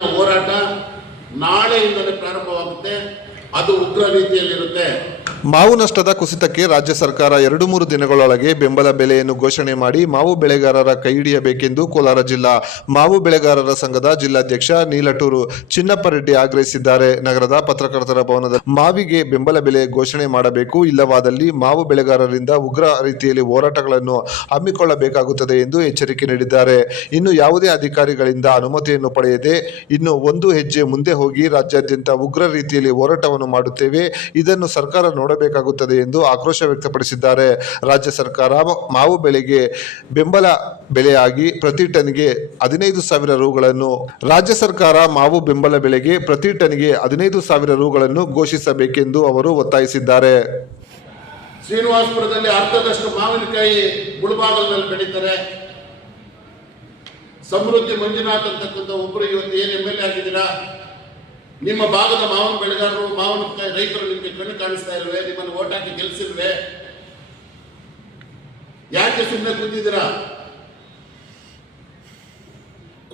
ಹೋರಾಟ ನಾಳೆಯಿಂದಲೇ ಪ್ರಾರಂಭವಾಗುತ್ತೆ. ಅದು ಉಗ್ರ ರೀತಿಯಲ್ಲಿರುತ್ತೆ. ಮಾವು ನಷ್ಟದ ಕುಸಿತಕ್ಕೆ ರಾಜ್ಯ ಸರ್ಕಾರ 2-3 ದಿನಗಳೊಳಗೆ ಬೆಂಬಲ ಬೆಲೆಯನ್ನು ಘೋಷಣೆ ಮಾಡಿ ಮಾವು ಬೆಳೆಗಾರರ ಕೈಹಿಡಿಯಬೇಕೆಂದು ಕೋಲಾರ ಜಿಲ್ಲಾ ಮಾವು ಬೆಳೆಗಾರರ ಸಂಘದ ಜಿಲ್ಲಾಧ್ಯಕ್ಷ ನೀಲಟೂರು ಚಿನ್ನಪ್ಪರೆಡ್ಡಿ ಆಗ್ರಹಿಸಿದ್ದಾರೆ. ನಗರದ ಪತ್ರಕರ್ತರ ಭವನದ ಮಾವಿಗೆ ಬೆಂಬಲ ಬೆಲೆ ಘೋಷಣೆ ಮಾಡಬೇಕು, ಇಲ್ಲವಾದಲ್ಲಿ ಮಾವು ಬೆಳೆಗಾರರಿಂದ ಉಗ್ರ ರೀತಿಯಲ್ಲಿ ಹೋರಾಟಗಳನ್ನು ಹಮ್ಮಿಕೊಳ್ಳಬೇಕಾಗುತ್ತದೆ ಎಂದು ಎಚ್ಚರಿಕೆ ನೀಡಿದ್ದಾರೆ. ಇನ್ನು ಯಾವುದೇ ಅಧಿಕಾರಿಗಳಿಂದ ಅನುಮತಿಯನ್ನು ಪಡೆಯದೆ ಇನ್ನು ಒಂದು ಹೆಜ್ಜೆ ಮುಂದೆ ಹೋಗಿ ರಾಜ್ಯಾದ್ಯಂತ ಉಗ್ರ ರೀತಿಯಲ್ಲಿ ಹೋರಾಟವನ್ನು ಮಾಡುತ್ತೇವೆ, ಇದನ್ನು ಸರ್ಕಾರ ನೋಡಬೇಕಾಗುತ್ತದೆ ಎಂದು ಆಕ್ರೋಶ ವ್ಯಕ್ತಪಡಿಸಿದ್ದಾರೆ. ರಾಜ್ಯ ಸರ್ಕಾರ ಮಾವು ಬೆಳೆಗೆ ಬೆಂಬಲ ಬೆಲೆಯಾಗಿ ಪ್ರತಿ ಟನ್ಗೆ 15,000 ರುಗಳನ್ನು ರಾಜ್ಯ ಸರ್ಕಾರ ಮಾವು ಬೆಂಬಲ ಬೆಲೆಗೆ ಪ್ರತಿ ಟನ್ಗೆ 15,000 ರುಗಳನ್ನು ಘೋಷಿಸಬೇಕೆಂದು ಅವರು ಒತ್ತಾಯಿಸಿದ್ದಾರೆ. ಶ್ರೀನಿವಾಸಪುರದಲ್ಲಿ ಅರ್ಧದಷ್ಟು ಮಾವಿನಕಾಯಿ ಮುಳಬಾಗಲಿನಲ್ಲಿ ಬೆಳೀತಾರೆ. ಸಮೃದ್ಧಿ ಮಂಜುನಾಥ್ ಅಂತಕ್ಕಂಥ ಒಬ್ಬರು ಇವತ್ತು ಏನು MLA ಆಗಿದ್ದೀರಾ, ನಿಮ್ಮ ಭಾಗದ ಮಾವಿನ ಬೆಳೆಗಾರರು ಮಾವಿನಕಾಯಿ ರೈತರು ನಿಮಗೆ ಕಣ್ಣು ಕಾಣಿಸ್ತಾ ಇರುವೆ, ನಿಮ್ಮನ್ನು ಓಟ್ ಹಾಕಿ ಗೆಲ್ಸಿಲ್ವೇ? ಯಾಕೆ ಸುಮ್ಮನೆ ಕೂತಿದ್ದೀರಾ?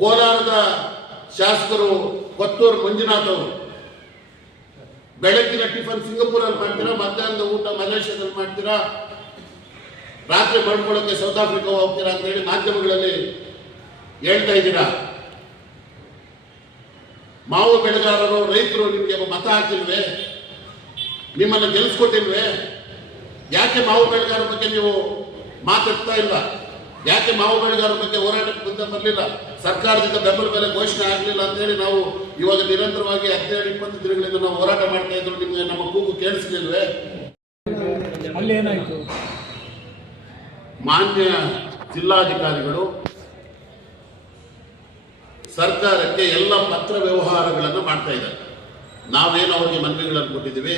ಕೋಲಾರದ ಶಾಸಕರು ಕೊತ್ತೂರು ಮಂಜುನಾಥ್ ಅವರು ಬೆಳಗ್ಗಿನ ಟಿಫನ್ ಸಿಂಗಪೂರಲ್ಲಿ ಮಾಡ್ತೀರಾ, ಮಧ್ಯಾಹ್ನದ ಊಟ ಮಲೇಷ್ಯಾದಲ್ಲಿ ಮಾಡ್ತೀರಾ, ರಾತ್ರಿ ಮಾಡ್ಕೊಳ್ಳೋಕೆ ಸೌತ್ ಆಫ್ರಿಕಾ ಹೋಗ್ತೀರಾ ಅಂತ ಹೇಳಿ ಮಾಧ್ಯಮಗಳಲ್ಲಿ ಹೇಳ್ತಾ ಇದ್ದೀರಾ. ಮಾವು ಬೆಳೆಗಾರರು ರೈತರು ನಿಮಗೆ ಮತ ಹಾಕಿಲ್ವೇ? ನಿಮ್ಮನ್ನು ಗೆಲ್ಲಿಸ್ಕೊಟ್ಟಿಲ್ವೇ? ಯಾಕೆ ಮಾವು ಬೆಳೆಗಾರರ ಬಗ್ಗೆ ನೀವು ಮಾತಾಡ್ತಾ ಇಲ್ಲ? ಯಾಕೆ ಮಾವು ಬೆಳೆಗಾರರ ಬಗ್ಗೆ ಹೋರಾಟಕ್ಕೆ ಮುಂದೆ ಬರಲಿಲ್ಲ? ಸರ್ಕಾರದಿಂದ ಬೆಂಬಲ ಬೆಲೆ ಘೋಷಣೆ ಆಗಲಿಲ್ಲ ಅಂತ ಹೇಳಿ ನಾವು ಇವಾಗ ನಿರಂತರವಾಗಿ 17-20 ದಿನಗಳಿಂದ ನಾವು ಹೋರಾಟ ಮಾಡ್ತಾ ಇದ್ರು. ನಿಮಗೆ ನಮ್ಮ ಕೂಗು ಕೇಳಿಸ್ಲಿಲ್ವೇ? ಅಲ್ಲಿ ಏನಾಯ್ತು? ಮಾನ್ಯ ಜಿಲ್ಲಾಧಿಕಾರಿಗಳು ಸರ್ಕಾರಕ್ಕೆ ಎಲ್ಲ ಪತ್ರ ವ್ಯವಹಾರಗಳನ್ನು ಮಾಡ್ತಾ ಇದ್ದಾರೆ. ನಾವೇನು ಅವರಿಗೆ ಮನವಿಗಳನ್ನು ಕೊಟ್ಟಿದ್ದೀವಿ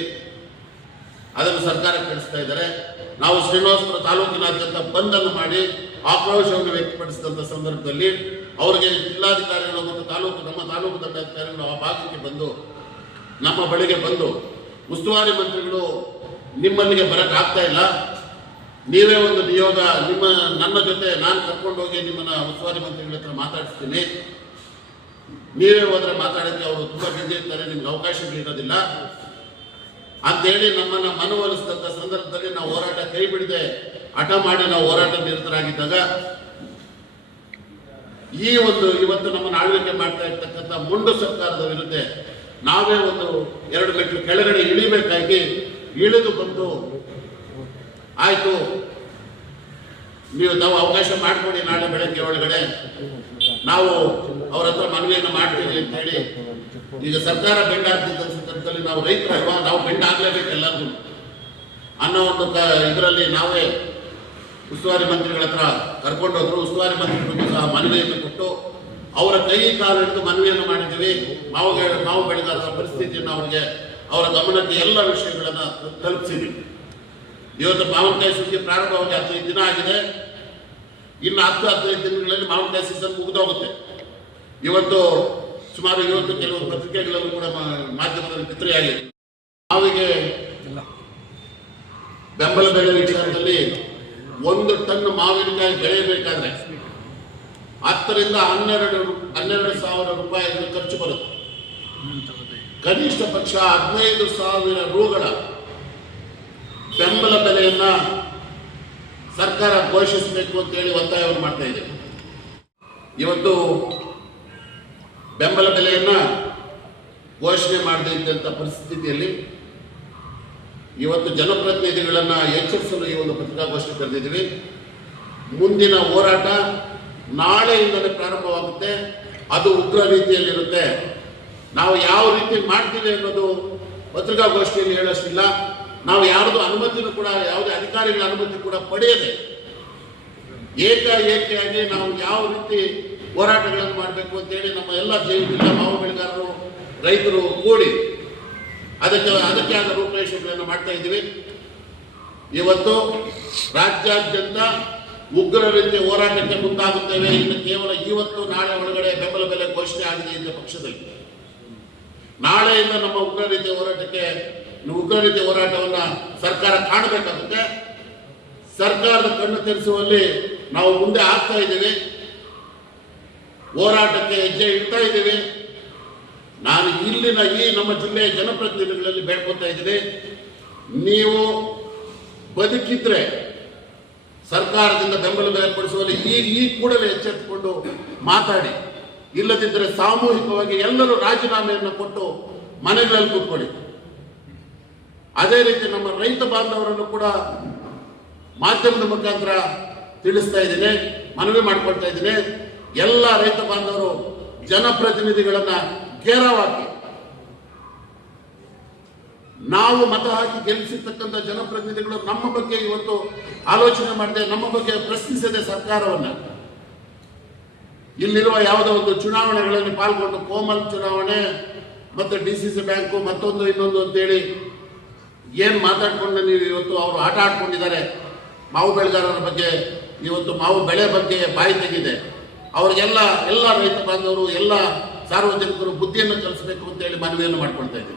ಅದನ್ನು ಸರ್ಕಾರ ಕಳಿಸ್ತಾ ಇದ್ದಾರೆ. ನಾವು ಶ್ರೀನಿವಾಸಪುರ ತಾಲೂಕಿನಾದ್ಯಂತ ಬಂದನ್ನು ಮಾಡಿ ಆಕ್ರೋಶವನ್ನು ವ್ಯಕ್ತಪಡಿಸಿದಂಥ ಸಂದರ್ಭದಲ್ಲಿ ಅವರಿಗೆ ಜಿಲ್ಲಾಧಿಕಾರಿಗಳು ಮತ್ತು ನಮ್ಮ ತಾಲೂಕು ದಂಡಾಧಿಕಾರಿಗಳು ಆ ಭಾಗಕ್ಕೆ ಬಂದು ನಮ್ಮ ಬಳಿಗೆ ಬಂದು, ಉಸ್ತುವಾರಿ ಮಂತ್ರಿಗಳು ನಿಮ್ಮಲ್ಲಿಗೆ ಬರೋಕ್ಕಾಗ್ತಾ ಇಲ್ಲ, ನೀವೇ ಒಂದು ನಿಯೋಗ ನನ್ನ ಜೊತೆ ನಾನು ಕರ್ಕೊಂಡೋಗಿ ನಿಮ್ಮನ್ನು ಉಸ್ತುವಾರಿ ಮಂತ್ರಿಗಳ ಹತ್ರ ಮಾತಾಡಿಸ್ತೀನಿ, ನೀವೇ ಹೋದ್ರೆ ಮಾತಾಡೋಕ್ಕೆ ಅವರು ತುಂಬಾ ಬಿಸಿ ಇರ್ತಾರೆ, ನಿಮ್ಗೆ ಅವಕಾಶಗಳಿರೋದಿಲ್ಲ ಅಂತೇಳಿ ನಮ್ಮನ್ನು ಮನವೊಲಿಸಿದಂಥ ಸಂದರ್ಭದಲ್ಲಿ ನಾವು ಹೋರಾಟ ಕೈ ಬಿಡದೆ ಹಠ ಮಾಡಿ ನಾವು ಹೋರಾಟ ನಿರತರಾಗಿದ್ದಾಗ ಇವತ್ತು ನಮ್ಮನ್ನು ಆಳ್ವಿಕೆ ಮಾಡ್ತಾ ಇರ್ತಕ್ಕಂಥ ಮುಂಡು ಸರ್ಕಾರದ ವಿರುದ್ಧ ನಾವೇ 2 ಮೆಟ್ಲು ಕೆಳಗಡೆ ಇಳಿಬೇಕಾಗಿ ಇಳಿದು ಬಂದು, ಆಯ್ತು ನಾವು ಅವಕಾಶ ಮಾಡಿಕೊಡಿ, ನಾಳೆ ಬೆಳಗ್ಗೆ ಒಳಗಡೆ ನಾವು ಅವರ ಹತ್ರ ಮನವಿಯನ್ನು ಮಾಡ್ತೀವಿ ಅಂತ ಹೇಳಿ ಈಗ ಸರ್ಕಾರ ಬೆಂಡ್ ಆಗ್ತಿದ್ದ ಸಂದರ್ಭದಲ್ಲಿ ನಾವು ರೈತರಲ್ವಾ, ನಾವು ಬೆಂಡ್ ಆಗ್ಲೇಬೇಕು ಎಲ್ಲರಿಗೂ ಅನ್ನೋ ಇದರಲ್ಲಿ ನಾವೇ ಉಸ್ತುವಾರಿ ಮಂತ್ರಿಗಳ ಹತ್ರ ಕರ್ಕೊಂಡೋದ್ರು. ಉಸ್ತುವಾರಿ ಮಂತ್ರಿಗಳಿಗೂ ಸಹ ಮನವಿಯನ್ನು ಕೊಟ್ಟು ಅವರ ಕೈ ಕಾಲು ಹಿಡಿದು ಮನವಿಯನ್ನು ಮಾಡಿದ್ದೀವಿ. ಮಾವು ಬೆಳೆಗಾರರ ಪರಿಸ್ಥಿತಿಯನ್ನು ಅವರ ಗಮನಕ್ಕೆ ಎಲ್ಲ ವಿಷಯಗಳನ್ನು ತಲುಪಿಸಿದ್ದೀವಿ. ಇವತ್ತು ಮಾವಿನಕಾಯಿ ಸುಗ್ಗಿ ಪ್ರಾರಂಭವಾಗಿ 15 ದಿನ ಆಗಿದೆ. ಇನ್ನು 10-15 ದಿನಗಳಲ್ಲಿ ಮಾವಿನಕಾಯಿ ಸೀಸನ್ ಮುಗಿದೋಗುತ್ತೆ. ಇವತ್ತು ಸುಮಾರು ಕೆಲವು ಪತ್ರಿಕೆಗಳಲ್ಲೂ ಕೂಡ ಮಾಧ್ಯಮದಲ್ಲಿ ಬಿತ್ತನೆಯಾಗಿದೆ. ಮಾವಿಗೆ ಬೆಂಬಲ ಬೆಲೆ ವಿಚಾರದಲ್ಲಿ 1 ಟನ್ ಮಾವಿನಕಾಯಿ ಬೆಳೆಯಬೇಕಾದ್ರೆ 10 ರಿಂದ 12,000 ರೂಪಾಯಿಗಳು ಖರ್ಚು ಬರುತ್ತೆ. ಕನಿಷ್ಠ ಪಕ್ಷ 15,000 ರುಗಳ ಬೆಂಬಲ ಬೆಲೆಯನ್ನ ಸರ್ಕಾರ ಘೋಷಿಸಬೇಕು ಅಂತ ಹೇಳಿ ಒತ್ತಾಯವನ್ನು ಮಾಡ್ತಾ ಇದೆ. ಇವತ್ತು ಬೆಂಬಲ ಬೆಲೆಯನ್ನ ಘೋಷಣೆ ಮಾಡದೇ ಇದ್ದಂಥ ಪರಿಸ್ಥಿತಿಯಲ್ಲಿ ಇವತ್ತು ಜನಪ್ರತಿನಿಧಿಗಳನ್ನ ಎಚ್ಚರಿಸಲು ಈ ಒಂದು ಪತ್ರಿಕಾಗೋಷ್ಠಿ ಕರೆದಿದ್ದೀವಿ. ಮುಂದಿನ ಹೋರಾಟ ನಾಳೆಯಿಂದಲೇ ಪ್ರಾರಂಭವಾಗುತ್ತೆ. ಅದು ಉಗ್ರ ರೀತಿಯಲ್ಲಿರುತ್ತೆ. ನಾವು ಯಾವ ರೀತಿ ಮಾಡ್ತೀವಿ ಅನ್ನೋದು ಪತ್ರಿಕಾಗೋಷ್ಠಿಯಲ್ಲಿ ಹೇಳೋಷ್ಟಿಲ್ಲ. ನಾವು ಯಾರ್ದು ಅನುಮತಿನೂ ಕೂಡ, ಯಾವುದೇ ಅಧಿಕಾರಿಗಳ ಅನುಮತಿ ಕೂಡ ಪಡೆಯದೆ ಏಕಾಏಕಿಯಾಗಿ ನಾವು ಯಾವ ರೀತಿ ಹೋರಾಟಗಳನ್ನು ಮಾಡಬೇಕು ಅಂತೇಳಿ ನಮ್ಮ ಎಲ್ಲ ಜಿಲ್ಲಾ ಮಾವು ಬೆಳೆಗಾರರು ರೈತರು ಕೂಡಿ ಅದಕ್ಕೆ ಆದ ರೂಪರೇಷೆಗಳನ್ನು ಮಾಡ್ತಾ ಇದ್ದೀವಿ. ಇವತ್ತು ರಾಜ್ಯಾದ್ಯಂತ ಉಗ್ರ ರೀತಿಯ ಹೋರಾಟಕ್ಕೆ ಮುಂದಾಗುತ್ತೇವೆ. ಇನ್ನು ಕೇವಲ ಇವತ್ತು ನಾಳೆ ಒಳಗಡೆ ಬೆಂಬಲ ಬೆಲೆ ಘೋಷಣೆ ಆಗಿದೆ ಇದ್ದ ಪಕ್ಷದಲ್ಲಿ ನಾಳೆಯಿಂದ ನಮ್ಮ ಉಗ್ರ ರೀತಿಯ ಹೋರಾಟವನ್ನ ಸರ್ಕಾರ ಕಾಣಬೇಕಾಗುತ್ತೆ. ಸರ್ಕಾರದ ಕಣ್ಣು ತೆರೆಸುವಲ್ಲಿ ನಾವು ಮುಂದೆ ಆಗ್ತಾ ಇದ್ದೀವಿ. ಹೋರಾಟಕ್ಕೆ ಹೆಜ್ಜೆ ಇಡ್ತಾ ಇದ್ದೀವಿ. ನಾನು ಇಲ್ಲಿನ ಈ ನಮ್ಮ ಜಿಲ್ಲೆಯ ಜನಪ್ರತಿನಿಧಿಗಳಲ್ಲಿ ಬೇಡ್ಕೊತಾ ಇದ್ದೀನಿ, ನೀವು ಬದುಕಿದ್ರೆ ಸರ್ಕಾರದಿಂದ ಬೆಂಬಲ ಬೆಲೆ ಕೊಡಿಸುವಲ್ಲಿ ಈ ಕೂಡಲೇ ಎಚ್ಚೆತ್ತುಕೊಂಡು ಮಾತಾಡಿ. ಇಲ್ಲದಿದ್ದರೆ ಸಾಮೂಹಿಕವಾಗಿ ಎಲ್ಲರೂ ರಾಜೀನಾಮೆಯನ್ನು ಕೊಟ್ಟು ಮನೆಗಳಲ್ಲಿ ಕೂತ್ಕೊಳ್ಳಿ. ಅದೇ ರೀತಿ ನಮ್ಮ ರೈತ ಬಾಂಧವರನ್ನು ಕೂಡ ಮಾಧ್ಯಮದ ಮುಖಾಂತರ ತಿಳಿಸ್ತಾ ಇದ್ದೀನಿ, ಮನವಿ ಮಾಡ್ಕೊಳ್ತಾ ಇದ್ದೀನಿ. ಎಲ್ಲ ರೈತ ಬಾಂಧವರು ಜನಪ್ರತಿನಿಧಿಗಳನ್ನ ಘೇರವಾಕಿ, ನಾವು ಮತ ಹಾಕಿ ಗೆಲ್ಲಿಸಿರ್ತಕ್ಕಂಥ ಜನಪ್ರತಿನಿಧಿಗಳು ನಮ್ಮ ಬಗ್ಗೆ ಇವತ್ತು ಆಲೋಚನೆ ಮಾಡದೆ, ನಮ್ಮ ಬಗ್ಗೆ ಪ್ರಶ್ನಿಸದೆ ಸರ್ಕಾರವನ್ನ, ಇಲ್ಲಿರುವ ಯಾವುದೋ ಒಂದು ಚುನಾವಣೆಗಳಲ್ಲಿ ಪಾಲ್ಗೊಂಡು ಕೋಮಲ್ ಚುನಾವಣೆ ಮತ್ತೆ DCC ಬ್ಯಾಂಕು ಮತ್ತೊಂದು ಇನ್ನೊಂದು ಅಂತೇಳಿ ಏನ್ ಮಾತಾಡ್ಕೊಂಡು ನೀವು ಇವತ್ತು ಅವರು ಆಟ ಆಡ್ಕೊಂಡಿದ್ದಾರೆ. ಮಾವು ಬೆಳೆಗಾರರ ಬಗ್ಗೆ ಇವತ್ತು ಮಾವು ಬೆಳೆ ಬಗ್ಗೆ ಬಾಯಿ ತೆಗಿದೆ. ಅವರಿಗೆಲ್ಲ ಎಲ್ಲ ರೈತ ಬಾಂಧವರು ಎಲ್ಲ ಸಾರ್ವಜನಿಕರು ಬುದ್ಧಿಯನ್ನು ಕಲಿಸಬೇಕು ಅಂತೇಳಿ ಮನವಿಯನ್ನು ಮಾಡ್ಕೊಳ್ತಾ ಇದ್ದೀವಿ.